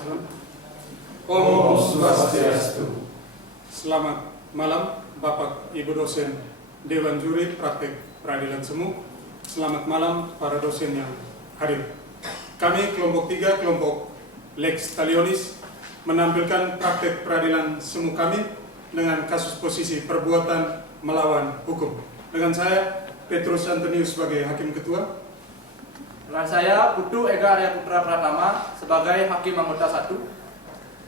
Salam. Om Swastiastu. Selamat malam Bapak Ibu dosen Dewan Juri Praktek Peradilan Semu. Selamat malam para dosen yang hadir. Kami kelompok 3, kelompok Lex Talionis, menampilkan praktek peradilan semu kami dengan kasus posisi perbuatan melawan hukum. Dengan saya Petrus Antonius sebagai Hakim Ketua. Dengan saya Putu Ega Arya Putra Pratama sebagai Hakim Anggota 1.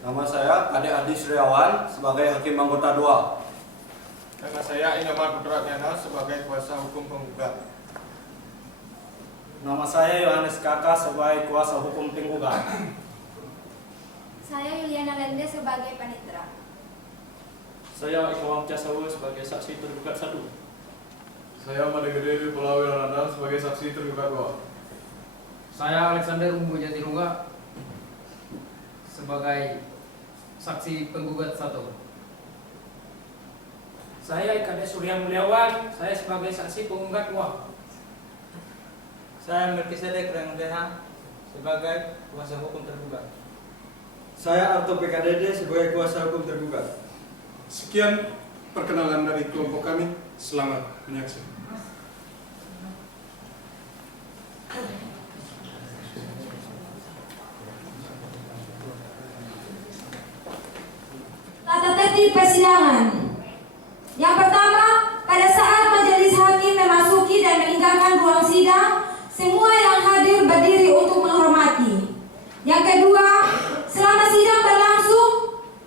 Nama saya Ade Adi Suryawan sebagai Hakim Anggota 2. Nama saya Inamar Putra Nyana sebagai kuasa hukum penggugat. Nama saya Yohanes Kakak sebagai kuasa hukum penggugat. Saya Yuliana Lende sebagai panitera. Saya Ikhwan Casawa sebagai saksi tergugat 1. Saya Madegede Pulau Wirananda sebagai saksi tergugat 2. Saya Alexander Umbu Jatirungga sebagai saksi penggugat 1. Saya Ikade Surya Mulyawan, saya sebagai saksi penggugat 2. Saya Melkisedek Rengdeha sebagai kuasa hukum tergugat. Saya Arto PKDD sebagai kuasa hukum tergugat. Sekian perkenalan dari kelompok kami. Selamat menyaksikan. Tata tertib persidangan. Yang pertama, pada saat majelis hakim memasuki dan meninggalkan ruang sidang, semua yang hadir berdiri untuk menghormati. Yang kedua, selama sidang berlangsung,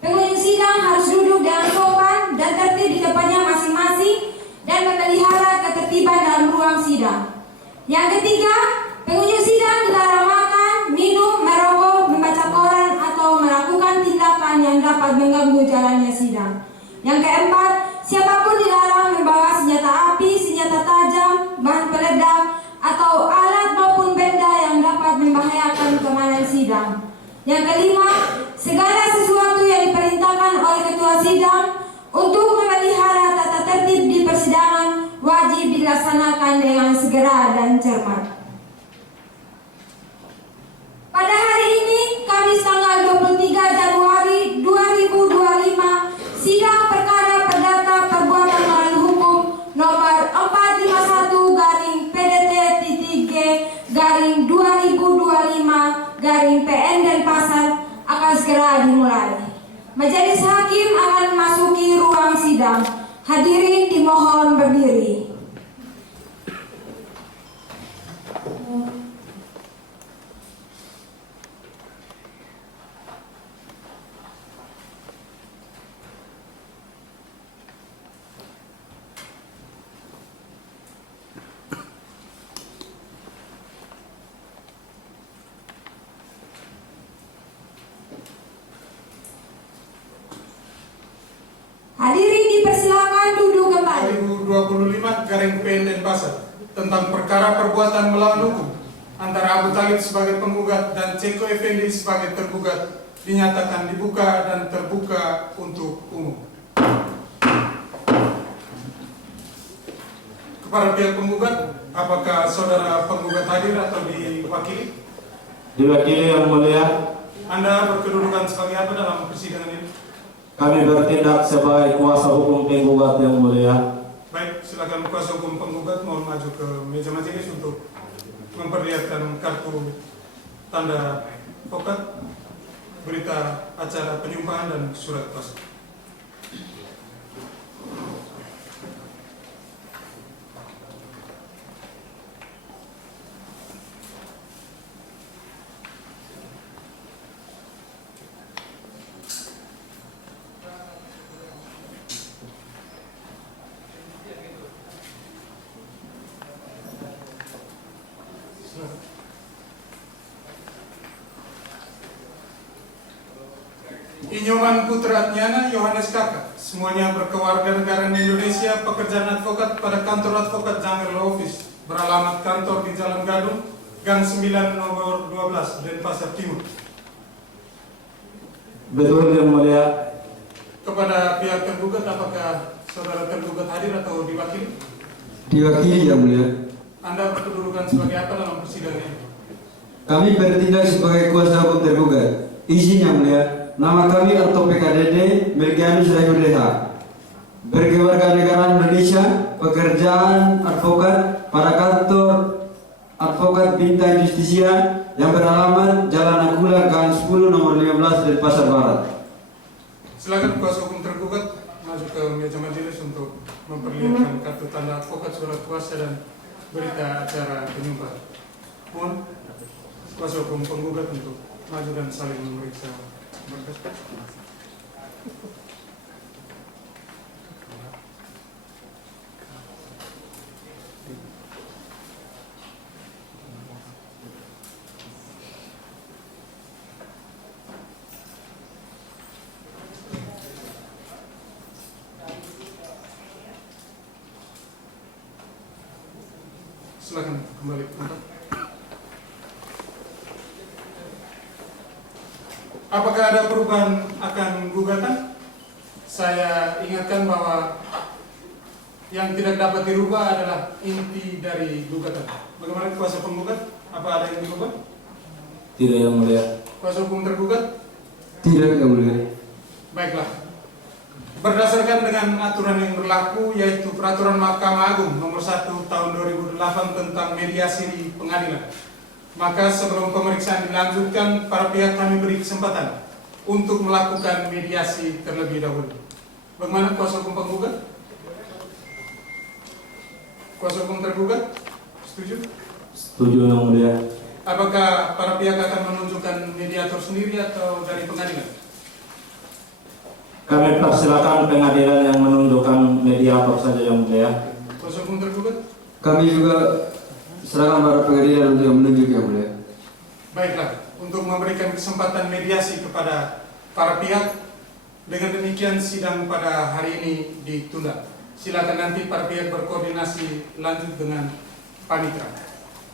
pengunjung sidang harus duduk dengan sopan dan tertib di tempatnya masing-masing dan memelihara ketertiban dalam ruang sidang. Yang ketiga, pengunjung sidang dilarang makan, minum, merokok, membaca koran atau melakukan tindakan yang dapat mengganggu jalannya sidang. Yang keempat, siapapun dilarang membawa senjata api, senjata tajam, bahan peledak, atau alat maupun benda yang dapat membahayakan keamanan sidang. Yang kelima, segala sesuatu yang diperintahkan oleh ketua sidang untuk memelihara tata tertib di persidangan wajib dilaksanakan dengan segera dan cermat. Pada hari ini, Kamis tanggal 23 Januari 2025, sidang perkara perdata perbuatan melawan hukum nomor 451-PDT-G-2025-PN Denpasar akan segera dimulai. Majelis hakim akan memasuki ruang sidang. Hadirin dimohon berdiri. Hadirin dipersilakan duduk kembali. 2025-PN Denpasar tentang perkara perbuatan melawan hukum antara Abu Talib sebagai penggugat dan Ceko Effendi sebagai tergugat dinyatakan dibuka dan terbuka untuk umum. Kepada pihak penggugat, apakah saudara penggugat hadir atau diwakili? Diwakili yang mulia. Anda berkedudukan sebagai apa dalam persidangan ini? Kami bertindak sebagai kuasa hukum penggugat yang mulia. Baik, silakan kuasa hukum penggugat mohon maju ke meja majelis untuk memperlihatkan kartu tanda advokat, berita acara penyumpahan dan surat kuasa. Inyoman Putra Nyana, Yohanes Kakak, semuanya berkewarganegaraan Indonesia, pekerjaan advokat pada kantor advokat Janger Law Office, beralamat kantor di Jalan Gadung, Gang 9 nomor 12, Denpasar Timur. Betul yang mulia. Kepada pihak tergugat, apakah saudara tergugat hadir atau diwakili? Diwakili yang mulia. Anda berkedudukan sebagai apa dalam persidangan ini? Kami bertindak sebagai kuasa hukum tergugat. Izin yang mulia, nama kami Arto PKDD Melkianus Rayudeha. Berkewarganegaraan Indonesia, pekerjaan advokat pada kantor Advokat Bintang Justisia yang beralamat Jalan Agula Gang 10 nomor 15 dari Pasar Barat. Silakan kuasa hukum tergugat maju ke meja majelis untuk memperlihatkan kartu tanda advokat, surat kuasa dan berita acara penyumbang. Mohon kuasa hukum penggugat untuk maju dan saling memeriksa berkas. Silakan kembali ke tempat. Apakah ada perubahan akan gugatan? Saya ingatkan bahwa yang tidak dapat dirubah adalah inti dari gugatan. Bagaimana kuasa penggugat? Apa ada yang dirubah? Tidak, Yang Mulia. Kuasa hukum tergugat? Tidak, Yang Mulia. Baiklah. Berdasarkan dengan aturan yang berlaku, yaitu Peraturan Mahkamah Agung Nomor 1 Tahun 2008 tentang mediasi di pengadilan, maka sebelum pemeriksaan dilanjutkan, para pihak kami beri kesempatan untuk melakukan mediasi terlebih dahulu. Bagaimana kuasa hukum penggugat? Kuasa hukum tergugat? Setuju? Setuju, Yang Mulia. Apakah para pihak akan menunjukkan mediator sendiri atau dari pengadilan? Kami persilakan pengadilan yang menunjukkan mediator saja, Yang Mulia. Kuasa hukum tergugat? Kami juga serahkan pada pengadilan untuk yang menunjuk, Yang Mulia. Baiklah, untuk memberikan kesempatan mediasi kepada para pihak, dengan demikian sidang pada hari ini ditunda. Silakan nanti para pihak berkoordinasi lanjut dengan panitera.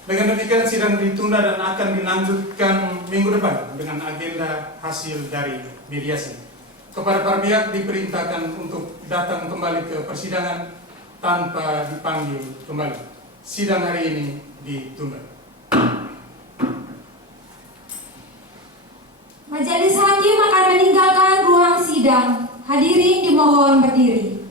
Dengan demikian sidang ditunda dan akan dilanjutkan minggu depan dengan agenda hasil dari mediasi. Kepada para pihak diperintahkan untuk datang kembali ke persidangan tanpa dipanggil kembali. Sidang hari ini ditunda. Majelis hakim akan meninggalkan ruang sidang. Hadirin dimohon berdiri.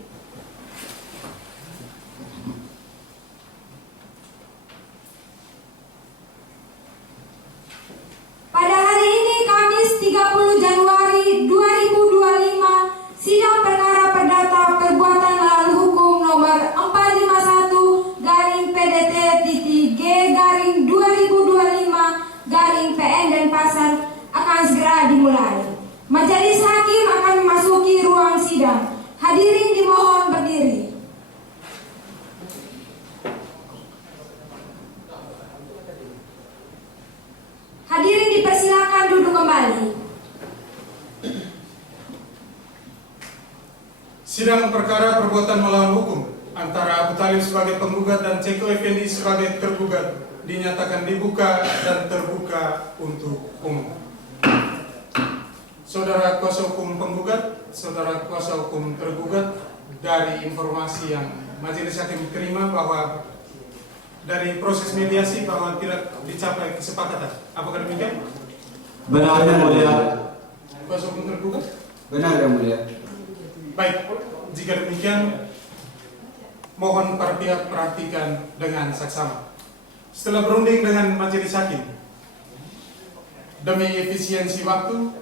Pada hari ini Kamis 30 Januari 2025, sidang perkara perdata perbuatan melawan hukum nomor 451-PDT-G-2025-PN Denpasar akan segera dimulai. Majelis hakim akan memasuki ruang sidang. Hadirin dimohon berdiri. Hadirin dipersilakan duduk kembali. Sidang perkara perbuatan melawan hukum antara Abu Talib sebagai penggugat dan Ceko Effendi sebagai tergugat dinyatakan dibuka dan terbuka untuk umum. Saudara kuasa hukum penggugat, saudara kuasa hukum tergugat, dari informasi yang majelis hakim terima bahwa dari proses mediasi bahwa tidak dicapai kesepakatan. Apakah demikian? Benar, Yang Mulia. Kuasa hukum tergugat? Benar, Yang Mulia. Baik, jika demikian mohon para pihak perhatikan dengan saksama. Setelah berunding dengan majelis hakim, demi efisiensi waktu,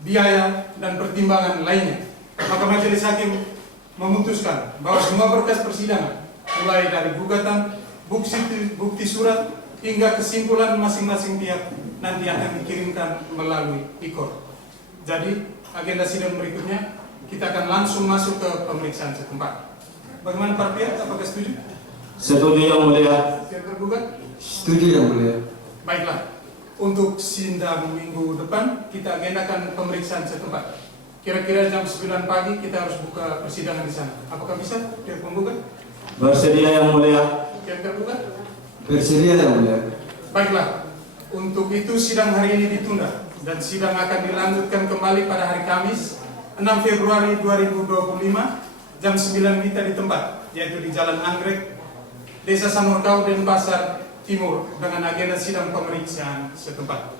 biaya, dan pertimbangan lainnya, maka majelis hakim memutuskan bahwa semua berkas persidangan, mulai dari gugatan, bukti surat, hingga kesimpulan masing-masing pihak nanti akan dikirimkan melalui IKOR. Jadi, agenda sidang berikutnya, kita akan langsung masuk ke pemeriksaan setempat. Bagaimana para pihak? Apakah setuju? Setuju, Yang Mulia. Pihak tergugat? Setuju, Yang Mulia. Baiklah. Untuk sidang minggu depan, kita agendakan pemeriksaan setempat. Kira-kira jam 9 pagi kita harus buka persidangan di sana. Apakah bisa? Pihak penggugat? Bersedia, Yang Mulia. Pihak tergugat? Bersedia, Yang Mulia. Baiklah. Untuk itu sidang hari ini ditunda dan sidang akan dilanjutkan kembali pada hari Kamis 6 Februari 2025 jam 9 WITA di tempat, yaitu di Jalan Anggrek, Desa Samurkau, Denpasar Timur, dengan agenda sidang pemeriksaan setempat.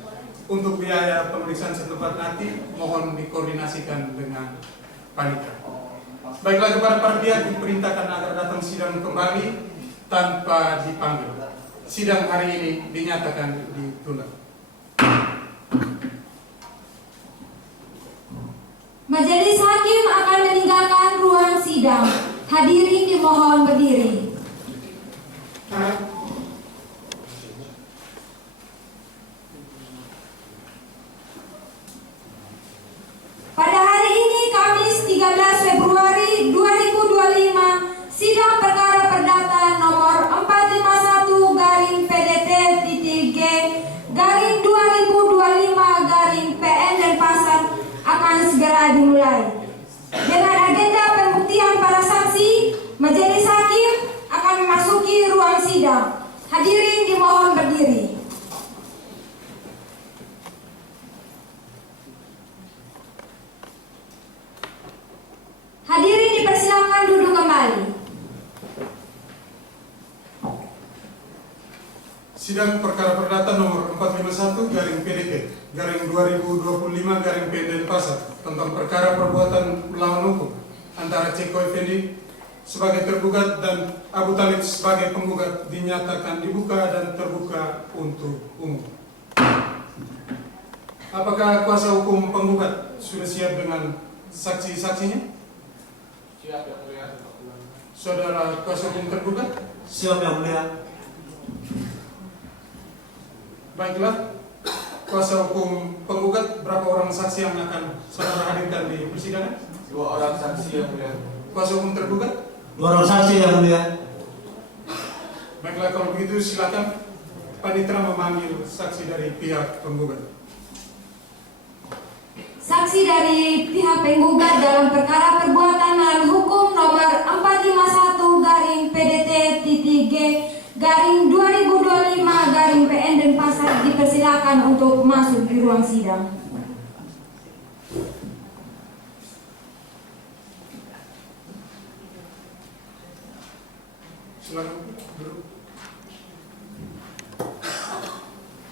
Untuk biaya pemeriksaan setempat nanti mohon dikoordinasikan dengan panitia. Baiklah, kepada para pihak diperintahkan agar datang sidang kembali tanpa dipanggil. Sidang hari ini dinyatakan ditunda. Majelis hakim akan meninggalkan ruang sidang. Hadirin dimohon berdiri. Pada hari ini Kamis 13 Februari 2025, sidang perkara perdata nomor 451-PDT-G-2025-PN Denpasar akan segera dimulai. Dengan agenda pembuktian para saksi, majelis hakim akan memasuki ruang sidang. Hadirin dimohon berdiri. Hadirin dipersilakan duduk kembali. Sidang perkara perdata nomor 451-PDT-2025-PN Denpasar tentang perkara perbuatan melawan hukum antara Ceko Effendi sebagai tergugat dan Abu Talib sebagai penggugat dinyatakan dibuka dan terbuka untuk umum. Apakah kuasa hukum penggugat sudah siap dengan saksi-saksinya? Siap yang mulia. Saudara kuasa hukum tergugat? Siap yang mulia. Baiklah, kuasa hukum penggugat, berapa orang saksi yang akan saudara hadirkan di persidangan? 2 orang saksi yang mulia. Kuasa hukum tergugat? 2 orang saksi yang mulia. Baiklah, kalau begitu silakan panitera memanggil saksi dari pihak penggugat. Saksi dari pihak penggugat dalam perkara perbuatan melawan hukum nomor 451-PDT-G-2025-PN Denpasar dipersilakan untuk masuk di ruang sidang. Silakan duduk.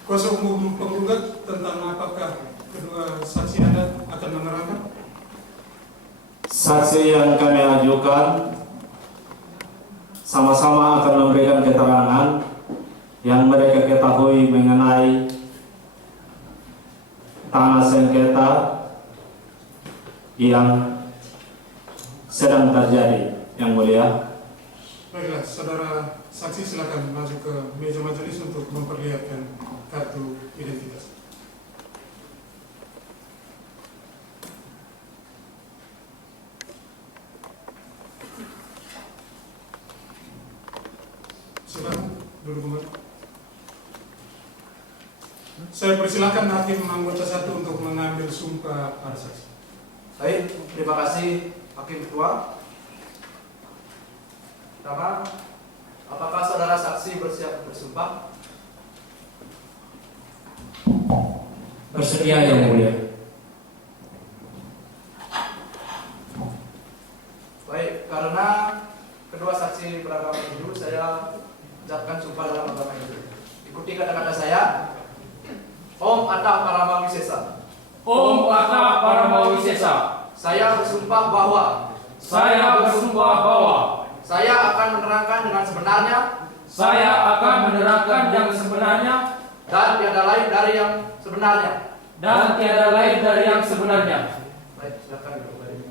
Kuasa hukum penggugat tentang apakah kedua saksi Anda akan menerangkan? Saksi yang kami ajukan sama-sama akan memberikan keterangan yang mereka ketahui mengenai tanah sengketa yang sedang terjadi, yang mulia. Baiklah, saudara saksi silakan masuk ke meja majelis untuk memperlihatkan kartu identitas. Silakan duduk kembali. Saya persilakan hakim anggota 1 untuk mengambil sumpah para saksi. Baik, terima kasih Hakim Ketua. Pertama, apakah saudara saksi bersiap bersumpah? Bersedia yang mulia. Baik, karena kedua saksi beragama Hindu, saya ucapkan sumpah dalam agama Hindu. Ikuti kata-kata saya. Om Atta Paramawisesa. Om Atta Paramawisesa. Saya bersumpah bahwa Saya bersumpah bahwa saya akan menerangkan dengan sebenarnya saya akan menerangkan yang sebenarnya dan tiada lain dari yang sebenarnya. dan tiada lain dari yang sebenarnya. Baik, silakan duduk kembali.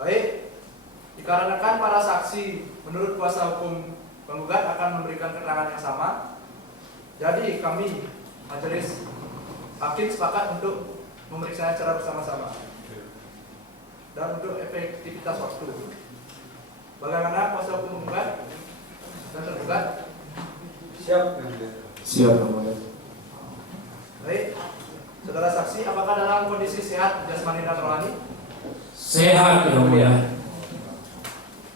Baik, dikarenakan para saksi menurut kuasa hukum penggugat akan memberikan keterangan yang sama, jadi kami majelis hakim sepakat untuk memeriksa secara bersama-sama dan untuk efektivitas waktu. Bagaimana kuasa hukum penggugat dan tergugat? Siap. Siap, yang mulia. Baik, saudara saksi, apakah dalam kondisi sehat jasmani dan rohani? Sehat yang mulia.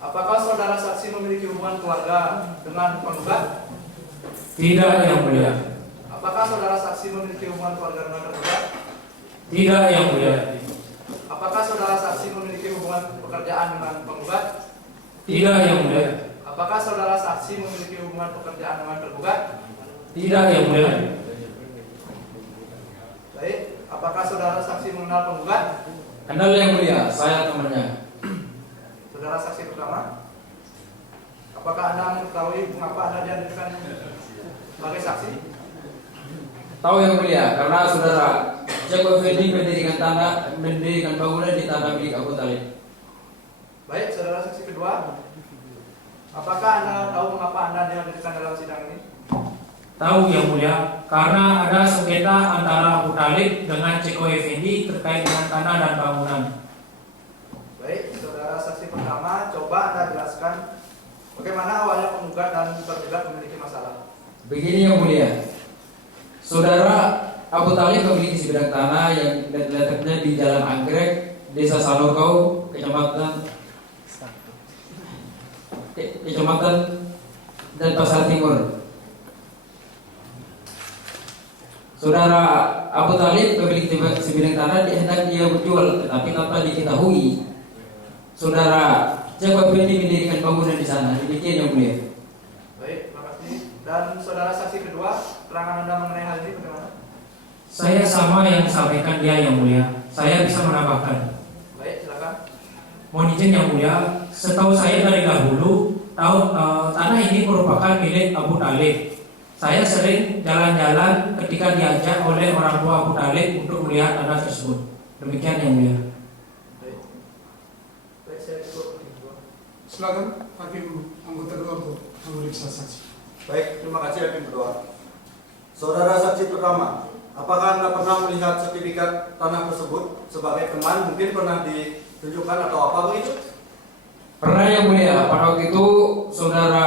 Apakah saudara saksi memiliki hubungan keluarga dengan penggugat? Tidak yang mulia. Apakah saudara saksi memiliki hubungan keluarga dengan tergugat? Tidak yang mulia. apakah saudara saksi memiliki hubungan pekerjaan dengan penggugat? Tidak, Yang Mulia. Apakah saudara saksi memiliki hubungan pekerjaan dengan tergugat? Tidak, Yang Mulia. Baik, apakah saudara saksi mengenal penggugat? Kenal Yang Mulia, saya temannya. Saudara saksi pertama, apakah Anda mengetahui mengapa Anda dihadirkan sebagai saksi? Tahu Yang Mulia, karena saudara Jacob Effendi mendirikan bangunan di tanah milik Abu Talib. Baik, saudara saksi kedua, apakah Anda tahu mengapa Anda dihadirkan dalam sidang ini? Tahu, Yang Mulia, karena ada sengketa antara Abu Talib dengan Ceko Effendi terkait dengan tanah dan bangunan. Baik, saudara saksi pertama, coba Anda jelaskan bagaimana awalnya penggugat dan tergugat memiliki masalah. Begini Yang Mulia, saudara Abu Talib memiliki sebidang tanah yang letaknya di Jalan Anggrek, Desa Salokau, Kecamatan Denpasar Timur. Saudara Abu Talib memiliki sebidang tanah hendak dia berjual, tetapi tanpa diketahui saudara Jacob Effendi mendirikan bangunan di sana. Demikian Yang Mulia. Baik, terima kasih. Dan saudara saksi kedua, keterangan Anda mengenai hal ini bagaimana? Saya sama yang disampaikan dia, Yang Mulia. Saya bisa menambahkan. Baik, silakan. Mohon izin, Yang Mulia. Setahu saya dari dahulu, tanah ini merupakan milik Abu Talib. Saya sering jalan-jalan ketika diajak oleh orang tua Abu Talib untuk melihat tanah tersebut. Demikian, Yang Mulia. Baik, saya cukup. Silakan Hakim anggota 2 untuk memeriksa saksi. Baik, terima kasih Hakim kedua. Saudara saksi pertama, apakah Anda pernah melihat sertifikat tanah tersebut sebagai teman? Mungkin pernah ditunjukkan atau apa begitu? Pernah Yang Mulia, pada waktu itu saudara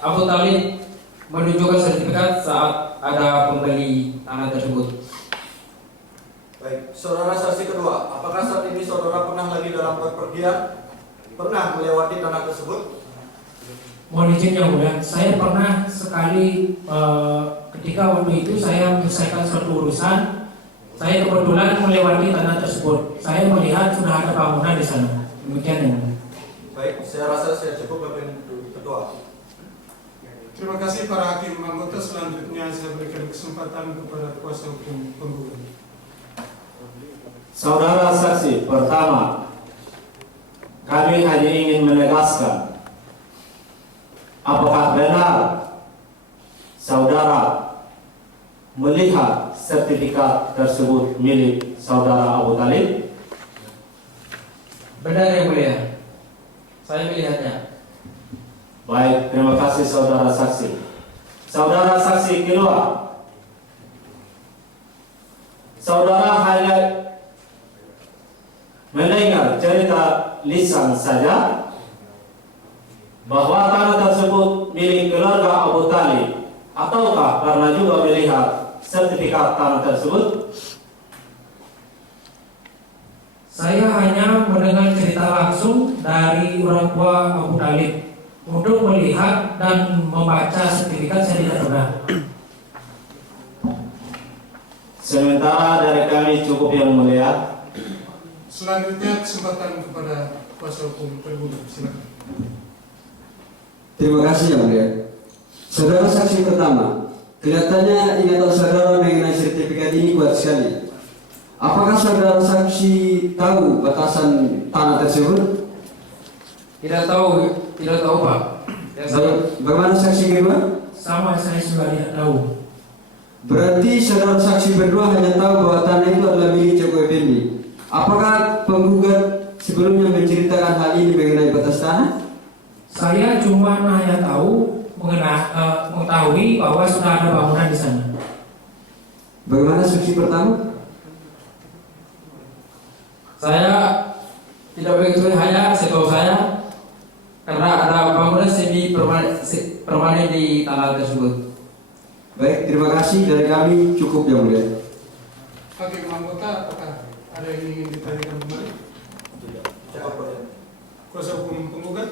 Abu Talib menunjukkan sertifikat saat ada pembeli tanah tersebut. Baik, saudara saksi kedua, apakah saat ini saudara pernah lagi dalam bepergian? Pernah melewati tanah tersebut? Mohon izin, Yang Mulia. Saya pernah sekali ketika waktu itu saya menyelesaikan suatu urusan. Saya kebetulan melewati tanah tersebut. Saya melihat sudah ada bangunan di sana. Demikian, Yang Mulia. Baik, saya rasa saya cukup Hakim ketua. Terima kasih para hakim anggota. Selanjutnya saya berikan kesempatan kepada kuasa hukum penggugat. Saudara saksi pertama, kami hanya ingin menegaskan apakah benar saudara melihat sertifikat tersebut milik saudara Abu Talib? Benar Yang Mulia, saya melihatnya. Baik, terima kasih saudara saksi. Saudara saksi kedua, saudara hanya mendengar cerita lisan saja bahwa tanah tersebut milik keluarga Abu Talib, ataukah karena juga melihat sertifikat tanah tersebut? Saya hanya mendengar cerita langsung dari orang tua Abu Talib. Untuk melihat dan membaca sertifikat saya tidak pernah. Sementara dari kami cukup Yang Mulia. Selanjutnya kesempatan kepada kuasa hukum tergugat. Silakan. Terima kasih Yang Mulia. Saudara saksi pertama, kelihatannya ingatan saudara mengenai sertifikat ini kuat sekali. Apakah saudara saksi tahu batasan tanah tersebut? Tidak tahu Pak. Bagaimana saksi kedua? Sama, saya juga tidak tahu. Berarti saudara saksi berdua hanya tahu bahwa tanah itu adalah milik Jacob Effendi. Apakah penggugat sebelumnya menceritakan hal ini mengenai batas tanah? Saya cuma hanya tahu mengetahui bahwa sudah ada bangunan di sana. Bagaimana saksi pertama? Saya tidak begitu, hanya setahu saya karena ada bangunan semi permanen di tanah tersebut. Baik, terima kasih dari kami cukup Yang Mulia. Hakim anggota, apakah ada yang ingin ditanyakan kembali? Kuasa hukum penggugat?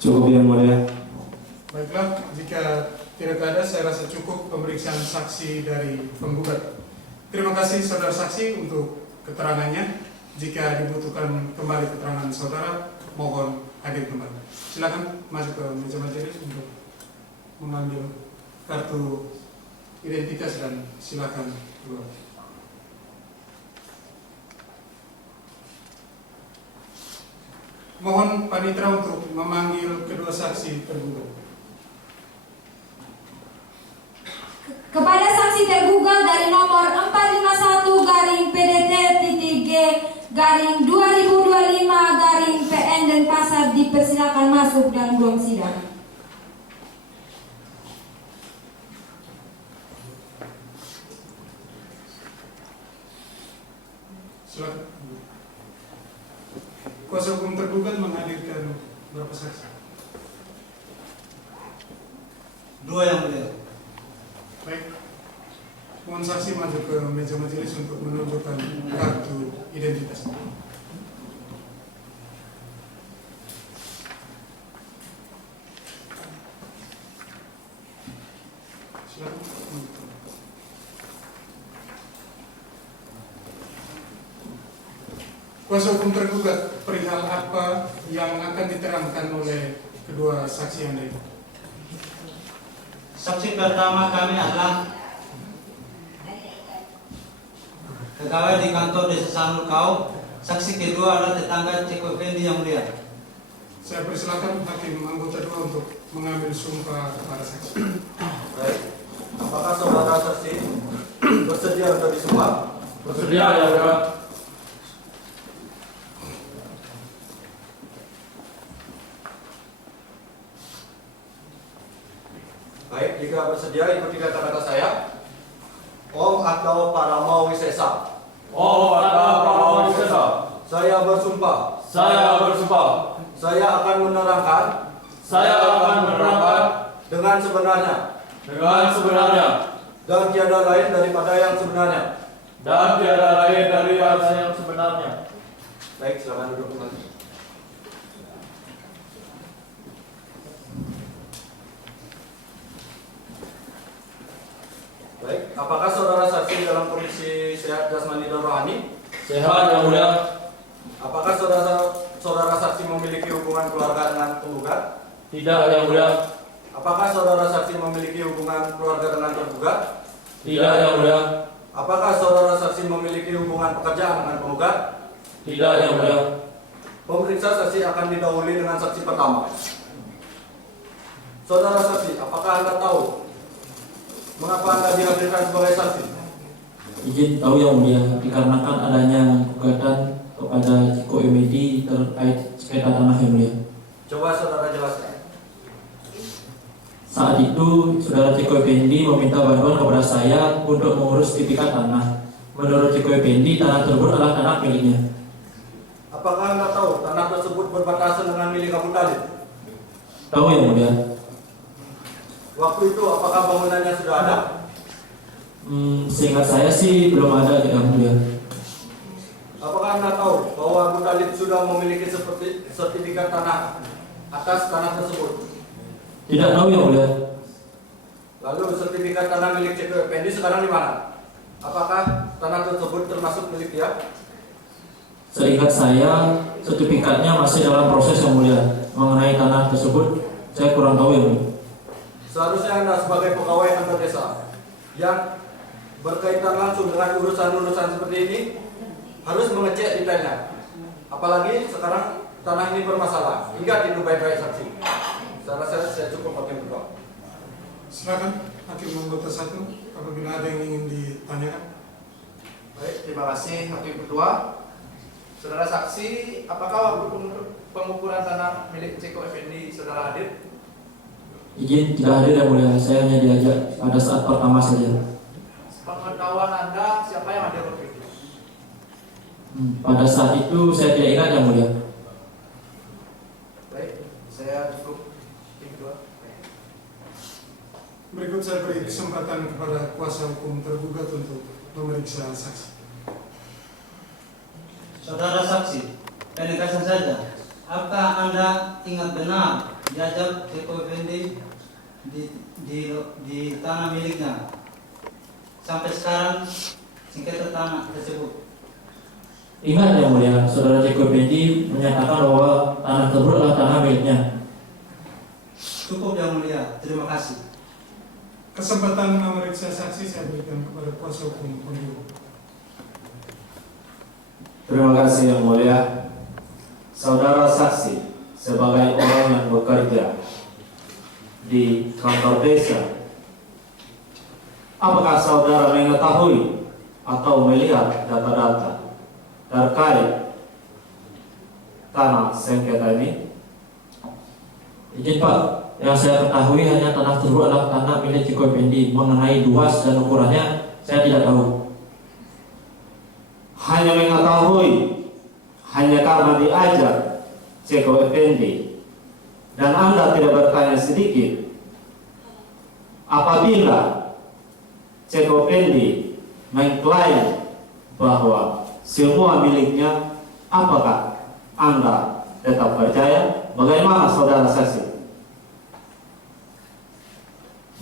Cukup Yang Mulia. Baiklah, jika tidak ada, saya rasa cukup pemeriksaan saksi dari penggugat. Terima kasih saudara saksi untuk keterangannya. Jika dibutuhkan kembali keterangan saudara, mohon hadir kembali. Silakan masuk ke meja majelis untuk mengambil kartu identitas dan silakan keluar. Mohon panitera untuk memanggil kedua saksi tergugat. Kepada saksi tergugat dari nomor 451-G-2025-PN Denpasar dipersilakan masuk dalam ruang sidang. Silakan. Kuasa hukum tergugat menghadirkan berapa saksi? 2 yang mulia. Baik. Mohon saksi maju ke meja majelis untuk menunjukkan kartu identitas. Silakan. Kuasa hukum tergugat, perihal apa yang akan diterangkan oleh kedua saksi yang lain? Saksi pertama kami adalah pegawai di kantor Desa Sanulkau. Saksi kedua adalah tetangga Ceko Fendi yang mulia. Saya persilakan hakim anggota 2 untuk mengambil sumpah kepada saksi. Baik. Apakah saudara saksi bersedia untuk disumpah? Bersedia ya mulia. Baik, jika bersedia ikuti kata-kata saya. Om atau Paramo Wisesa. Om atau Paramo Wisesa. Saya bersumpah. Saya bersumpah. Saya akan menerangkan. Saya akan menerangkan dengan sebenarnya. dengan sebenarnya. Dan tiada lain daripada yang sebenarnya. Dan tiada lain dari yang sebenarnya. Baik, silakan duduk kembali. Baik, apakah saudara saksi dalam kondisi sehat jasmani dan rohani? Sehat yang mulia. Apakah saudara saksi memiliki hubungan keluarga dengan penggugat? Tidak yang mulia. Apakah saudara saksi memiliki hubungan keluarga dengan tergugat? Tidak yang mulia. Apakah saudara saksi memiliki hubungan pekerjaan dengan penggugat? Tidak yang mulia. Pemeriksa saksi akan didahului dengan saksi pertama. Saudara saksi, apakah Anda tahu mengapa Anda dihadirkan sebagai saksi? Izin tahu yang mulia, dikarenakan adanya gugatan kepada Ceko Emedi terkait sengketa tanah yang mulia. Coba saudara jelaskan. Saat itu, saudara Ceko Effendi meminta bantuan kepada saya untuk mengurus sertifikat tanah. Menurut Ceko Effendi, tanah tersebut adalah tanah miliknya. Apakah Anda tahu tanah tersebut berbatasan dengan milik Abu Talib? Tahu yang mulia. Waktu itu apakah bangunannya sudah ada? Seingat saya sih belum ada yang mulia. Apakah Anda tahu bahwa Abu Talib sudah memiliki sertifikat tanah atas tanah tersebut? Tidak tahu yang mulia. Lalu sertifikat tanah milik Ceko Effendi sekarang di mana? Apakah tanah tersebut termasuk milik dia? Seingat saya, sertifikatnya masih dalam proses yang mulia. Mengenai tanah tersebut, saya kurang tahu yang mulia. Seharusnya Anda sebagai pegawai kantor desa yang berkaitan langsung dengan urusan-urusan seperti ini harus mengecek detailnya. Apalagi sekarang tanah ini bermasalah. Ingat itu baik-baik saksi. Saya cukup hakim berdua. Silakan hakim anggota 1 apabila ada yang ingin ditanyakan. Baik, terima kasih hakim kedua. Saudara saksi, apakah waktu pengukuran tanah milik Ceko Effendi saudara hadir? Izin tidak hadir yang mulia, saya hanya diajak pada saat pertama saja. Pengetahuan Anda siapa yang hadir waktu itu? Pada saat itu saya tidak ingat yang mulia. Baik, saya cukup hakim kedua. Berikut saya beri kesempatan kepada kuasa hukum tergugat untuk memeriksa saksi. Saudara saksi, penegasan saja. Apakah Anda ingat benar diajak Ceko Effendi di tanah miliknya? Sampai sekarang sengketa tanah tersebut. Ingat yang mulia, saudara Ceko Effendi menyatakan bahwa tanah tersebut adalah tanah miliknya. Cukup yang mulia, terima kasih. Kesempatan memeriksa saksi saya berikan kepada kuasa hukum penggugat. Terima kasih yang mulia. Saudara saksi sebagai orang yang bekerja di kantor desa, apakah saudara mengetahui atau melihat data-data terkait tanah sengketa ini? Izin Pak, yang saya ketahui hanya tanah tersebut adalah tanah milik Ceko Effendi. Mengenai luas dan ukurannya saya tidak tahu. Hanya mengetahui hanya karena diajar Ceko Effendi, dan Anda tidak bertanya sedikit apabila Ceko Effendi mengklaim bahwa semua miliknya, apakah Anda tetap percaya? Bagaimana saudara saksi?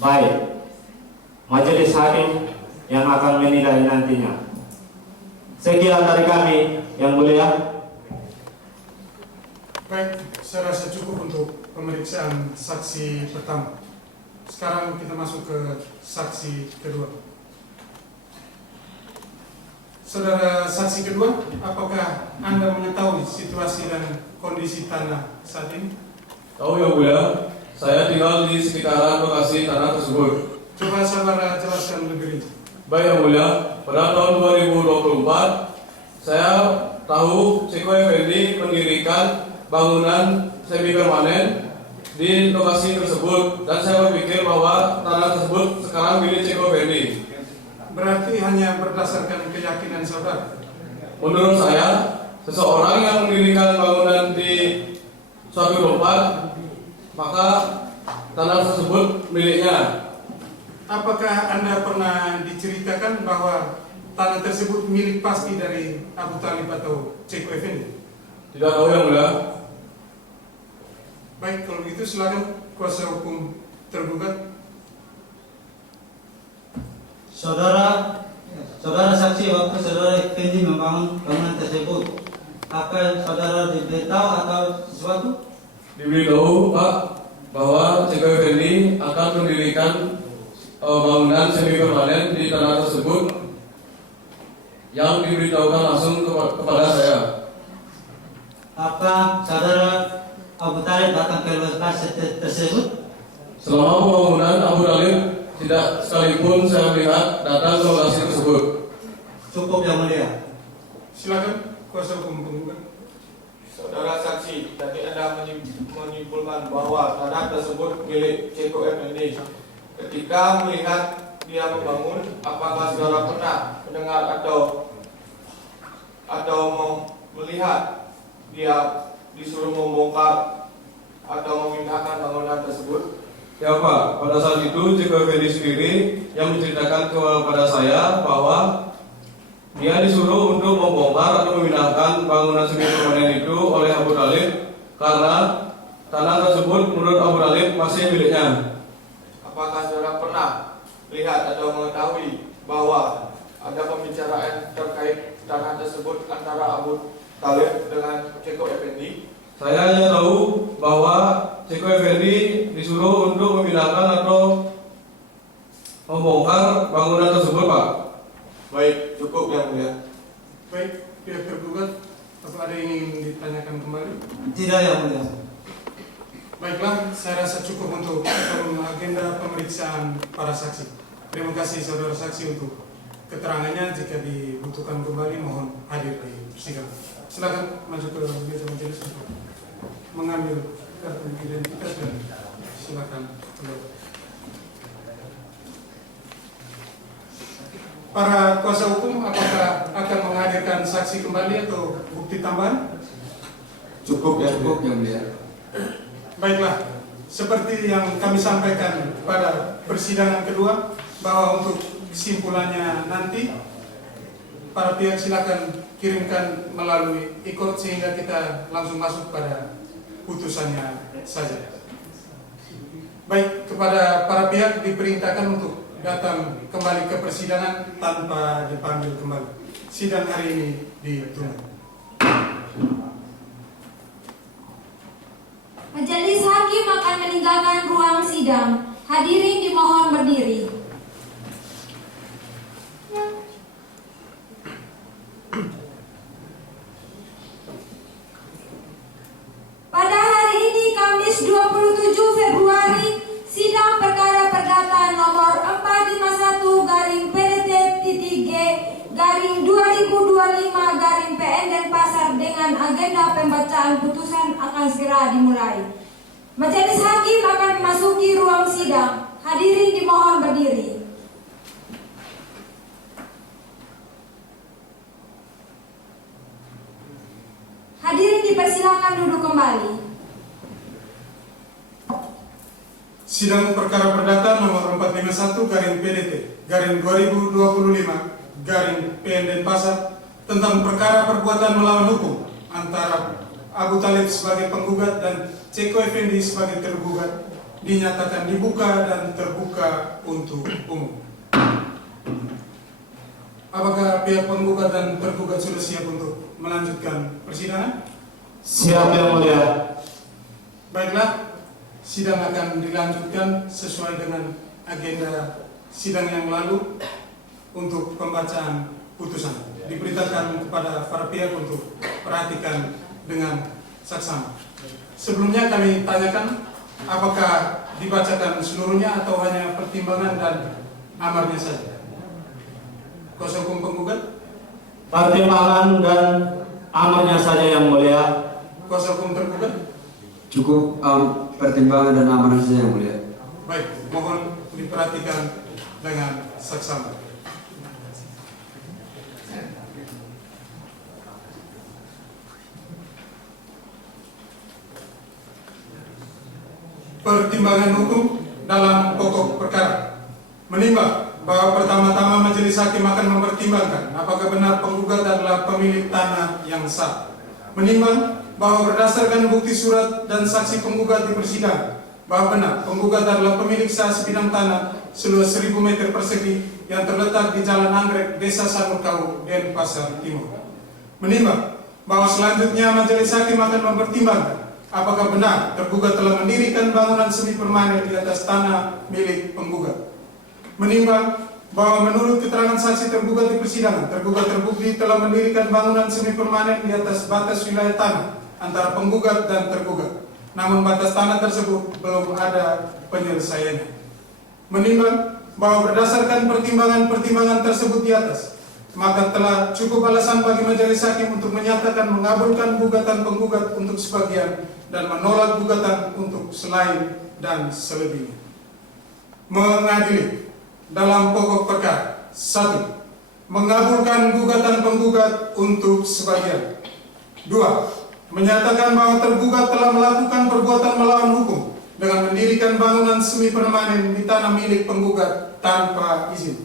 Baik, majelis hakim yang akan menilai nantinya. Sekian dari kami yang mulia. Baik, saya rasa cukup untuk pemeriksaan saksi pertama. Sekarang kita masuk ke saksi kedua. Saudara saksi kedua, apakah Anda mengetahui situasi dan kondisi tanah saat ini? Tahu yang mulia, saya tinggal di sekitaran lokasi tanah tersebut. Coba saudara jelaskan lebih rinci. Baik yang mulia, pada tahun 2024 saya tahu Ceko Effendi mendirikan bangunan semi permanen di lokasi tersebut, dan saya berpikir bahwa tanah tersebut sekarang milik Ceko Effendi. Berarti hanya berdasarkan keyakinan saudara? Menurut saya, seseorang yang mendirikan bangunan di suatu tempat, maka tanah tersebut miliknya. Apakah Anda pernah diceritakan bahwa tanah tersebut milik pasti dari Abu Talib atau Ceko Effendi? Tidak tahu yang mulia. Baik, kalau begitu silakan kuasa hukum tergugat. Saudara saksi waktu saudara Effendi membangun bangunan tersebut, apakah saudara diberitahu atau sesuatu? Diberitahu Pak bahwa Ceko Effendi akan mendirikan bangunan semi permanen di tanah tersebut, yang diberitahukan langsung kepada saya. Apa saudara Abu Talib datang ke lokasi tersebut? Selama pembangunan, Abu Talib tidak sekalipun saya melihat datang ke lokasi tersebut. Cukup yang mulia. Silakan kuasa hukum penggugat. Saudara saksi, tadi Anda menyimpulkan bahwa tanah tersebut milik Ceko Effendi. Ketika melihat dia membangun, apakah saudara pernah mendengar atau melihat dia disuruh membongkar atau memindahkan bangunan tersebut? Ya Pak, pada saat itu Ceko Effendi sendiri yang menceritakan kepada saya bahwa dia disuruh untuk membongkar atau memindahkan bangunan semi permanen itu oleh Abu Talib, karena tanah tersebut menurut Abu Talib masih miliknya. Apakah saudara pernah lihat atau mengetahui bahwa ada pembicaraan terkait tanah tersebut antara Abu Talib dengan Ceko Effendi? Saya hanya tahu bahwa Ceko Effendi disuruh untuk memindahkan atau membongkar bangunan tersebut, Pak. Baik, cukup yang mulia. Baik, pihak tergugat, apa ada yang ingin ditanyakan kembali? Tidak yang mulia. Baiklah, saya rasa cukup untuk agenda pemeriksaan para saksi. Terima kasih saudara saksi untuk keterangannya. Jika dibutuhkan kembali, mohon hadir di persidangan. Silakan masuk ke meja majelis untuk mengambil kartu identitas dan silakan keluar. Para kuasa hukum, apakah akan menghadirkan saksi kembali atau bukti tambahan? Cukup yang mulia. Baiklah, seperti yang kami sampaikan pada persidangan kedua, bahwa untuk kesimpulannya nanti para pihak silakan kirimkan melalui e-court sehingga kita langsung masuk pada putusannya saja. Baik, kepada para pihak diperintahkan untuk datang kembali ke persidangan tanpa dipanggil kembali. sidang hari ini ditunda. Majelis hakim akan meninggalkan ruang sidang. Hadirin dimohon berdiri. Pada hari ini Kamis 27 Februari, sidang perkara perdata nomor 451-PDT-G-2025-PN Denpasar dengan agenda pembacaan putusan akan segera dimulai. Majelis hakim akan memasuki ruang sidang. Hadirin dimohon berdiri. Hadirin dipersilakan duduk kembali. Sidang perkara perdata nomor 451-PDT-2025-PN Denpasar tentang perkara perbuatan melawan hukum antara Abu Talib sebagai penggugat dan Ceko Effendi sebagai tergugat dinyatakan dibuka dan terbuka untuk umum. Apakah pihak penggugat dan tergugat sudah siap untuk melanjutkan persidangan? Siap, Yang Mulia. Baiklah, sidang akan dilanjutkan sesuai dengan agenda sidang yang lalu untuk pembacaan putusan. Diberitakan kepada para pihak untuk perhatikan dengan saksama. Sebelumnya kami tanyakan apakah dibacakan seluruhnya atau hanya pertimbangan dan amarnya saja. Kuasa hukum penggugat? Pertimbangan dan amarnya saja, Yang Mulia. Kuasa hukum tergugat? Cukup pertimbangan dan amarnya saja, Yang Mulia. Baik, mohon diperhatikan dengan saksama. Pertimbangan hukum dalam pokok perkara menimbang bahwa pertama-tama majelis hakim akan mempertimbangkan apakah benar penggugat adalah pemilik tanah yang sah. Menimbang bahwa berdasarkan bukti surat dan saksi penggugat di persidangan bahwa benar penggugat adalah pemilik sah sebidang tanah seluas 1000 meter persegi yang terletak di Jalan Anggrek, Desa Sanurkau, Denpasar Timur. Menimbang bahwa selanjutnya majelis hakim akan mempertimbangkan apakah benar tergugat telah mendirikan bangunan semi permanen di atas tanah milik penggugat. Menimbang bahwa menurut keterangan saksi tergugat di persidangan, tergugat terbukti telah mendirikan bangunan semi permanen di atas batas wilayah tanah antara penggugat dan tergugat. Namun batas tanah tersebut belum ada penyelesaiannya. Menimbang bahwa berdasarkan pertimbangan-pertimbangan tersebut di atas, maka telah cukup alasan bagi majelis hakim untuk menyatakan mengabulkan gugatan penggugat untuk sebagian dan menolak gugatan untuk selain dan selebihnya. Mengadili dalam pokok perkara 1. Mengabulkan gugatan penggugat untuk sebagian. 2. Menyatakan bahwa tergugat telah melakukan perbuatan melawan hukum dengan mendirikan bangunan semi permanen di tanah milik penggugat tanpa izin.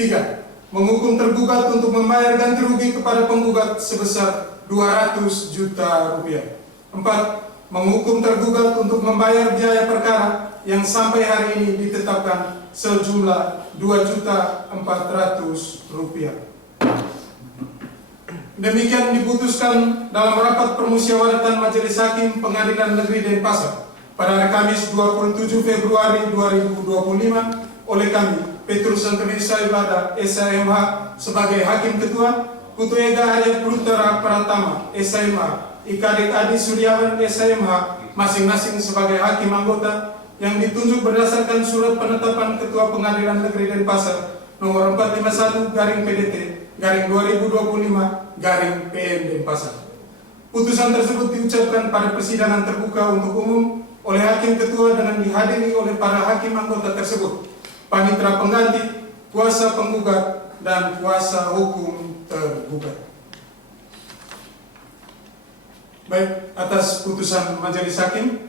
3. Menghukum tergugat untuk membayar ganti rugi kepada penggugat sebesar 200 juta rupiah. 4. Menghukum tergugat untuk membayar biaya perkara yang sampai hari ini ditetapkan sejumlah 2.400.000 rupiah. Demikian diputuskan dalam rapat permusyawaratan Majelis Hakim Pengadilan Negeri Denpasar pada hari Kamis 27 Februari 2025 oleh kami, Petrus Santomirsa Ibada, SMH sebagai Hakim Ketua, Putu Ega Arya Prutera Pratama, SMH, Ikadik Adi Suryawan, SMH, masing-masing sebagai Hakim Anggota yang ditunjuk berdasarkan surat penetapan Ketua Pengadilan Negeri Denpasar nomor 451/2025/PN Denpasar. Putusan tersebut diucapkan pada persidangan terbuka untuk umum oleh Hakim Ketua dengan dihadiri oleh para Hakim Anggota tersebut, panitera pengganti, kuasa penggugat, dan kuasa hukum tergugat. Baik, atas putusan Majelis Hakim,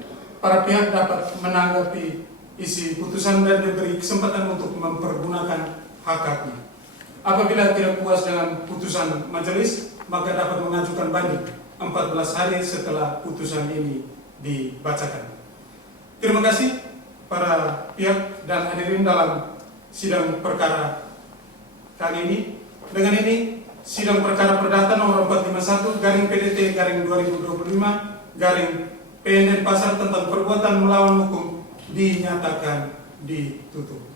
para pihak dapat menanggapi isi putusan dan diberi kesempatan untuk mempergunakan hak-haknya. Apabila tidak puas dengan putusan majelis, maka dapat mengajukan banding 14 hari setelah putusan ini dibacakan. Terima kasih para pihak dan hadirin dalam sidang perkara kali ini. Dengan ini Sidang perkara perdata nomor 451 garing PDT garing 2025 garing PNN Pasar tentang perbuatan melawan hukum dinyatakan ditutup.